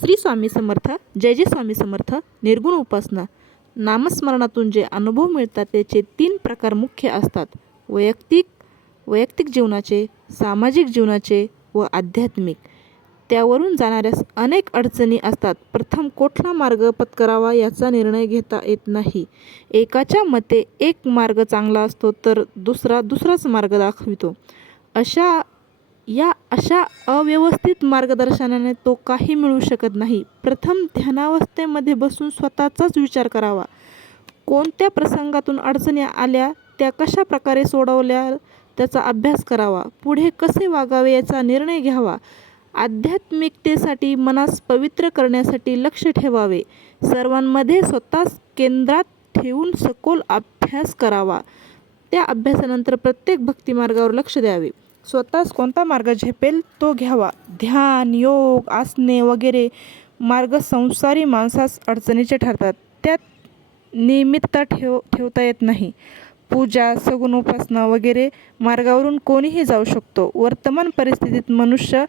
श्री स्वामी समर्थ. जय जय स्वामी समर्थ. निर्गुण उपासना. नामस्मरणातून जे अनुभव मिळतात त्याचे 3 प्रकार मुख्य असतात. वैयक्तिक जीवनाचे, सामाजिक जीवनाचे व आध्यात्मिक. त्यावरून जाणाऱ्या अनेक अडचणी असतात. प्रथम कुठला मार्ग पत्करावा याचा निर्णय घेता येत नाही. एकाच्या मते एक मार्ग चांगला असतो तर दुसराच मार्ग दाखवितो. अशा अव्यवस्थित मार्गदर्शनाने तो काही मिळू शकत नाही. प्रथम ध्यानावस्थेमध्ये बसून स्वतःचाच विचार करावा. कोणत्या प्रसंगातून अडचणी आल्या, त्या कशा प्रकारे सोडवल्या त्याचा अभ्यास करावा. पुढे कसे वागावे याचा निर्णय घ्यावा. आध्यात्मिकतेसाठी मनास पवित्र करण्यासाठी लक्ष ठेवावे. सर्वांमध्ये स्वतःस केंद्रात ठेवून सखोल अभ्यास करावा. त्या अभ्यासानंतर प्रत्येक भक्तिमार्गावर लक्ष द्यावे. स्वतःस कोणता मार्ग झेपेल तो घ्यावा. ध्यान, योग, आसने वगैरे मार्ग संसारी माणसास अडचणीचे ठरतात. त्यात नियमितता ठेवता येत नाही. पूजा, सगुण उपासना वगैरे मार्गावरून कोणीही जाऊ शकतो. वर्तमान परिस्थितीत मनुष्य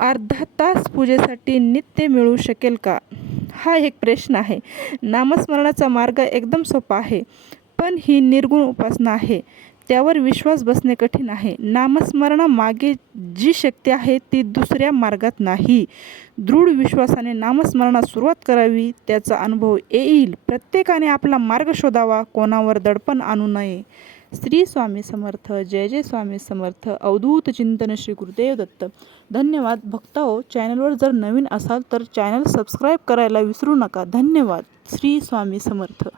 अर्धा तास पूजेसाठी नित्य मिळू शकेल का? हा एक प्रश्न आहे. नामस्मरणाचा मार्ग एकदम सोपा आहे, पण ही निर्गुण उपासना आहे. त्यावर विश्वास बसणे कठीण आहे. नामस्मरणामागे जी शक्ती आहे ती दुसऱ्या मार्गात नाही. दृढ विश्वासाने नामस्मरणास सुरुवात करावी. त्याचा अनुभव येईल. प्रत्येकाने आपला मार्ग शोधावा. कोणावर दडपण आणू नये. श्री स्वामी समर्थ. जय जय स्वामी समर्थ. अवधूत चिंतन श्री गुरुदेव दत्त. धन्यवाद भक्ताओ. चॅनलवर जर नवीन असाल तर चॅनल सबस्क्राईब करायला विसरू नका. धन्यवाद. श्री स्वामी समर्थ.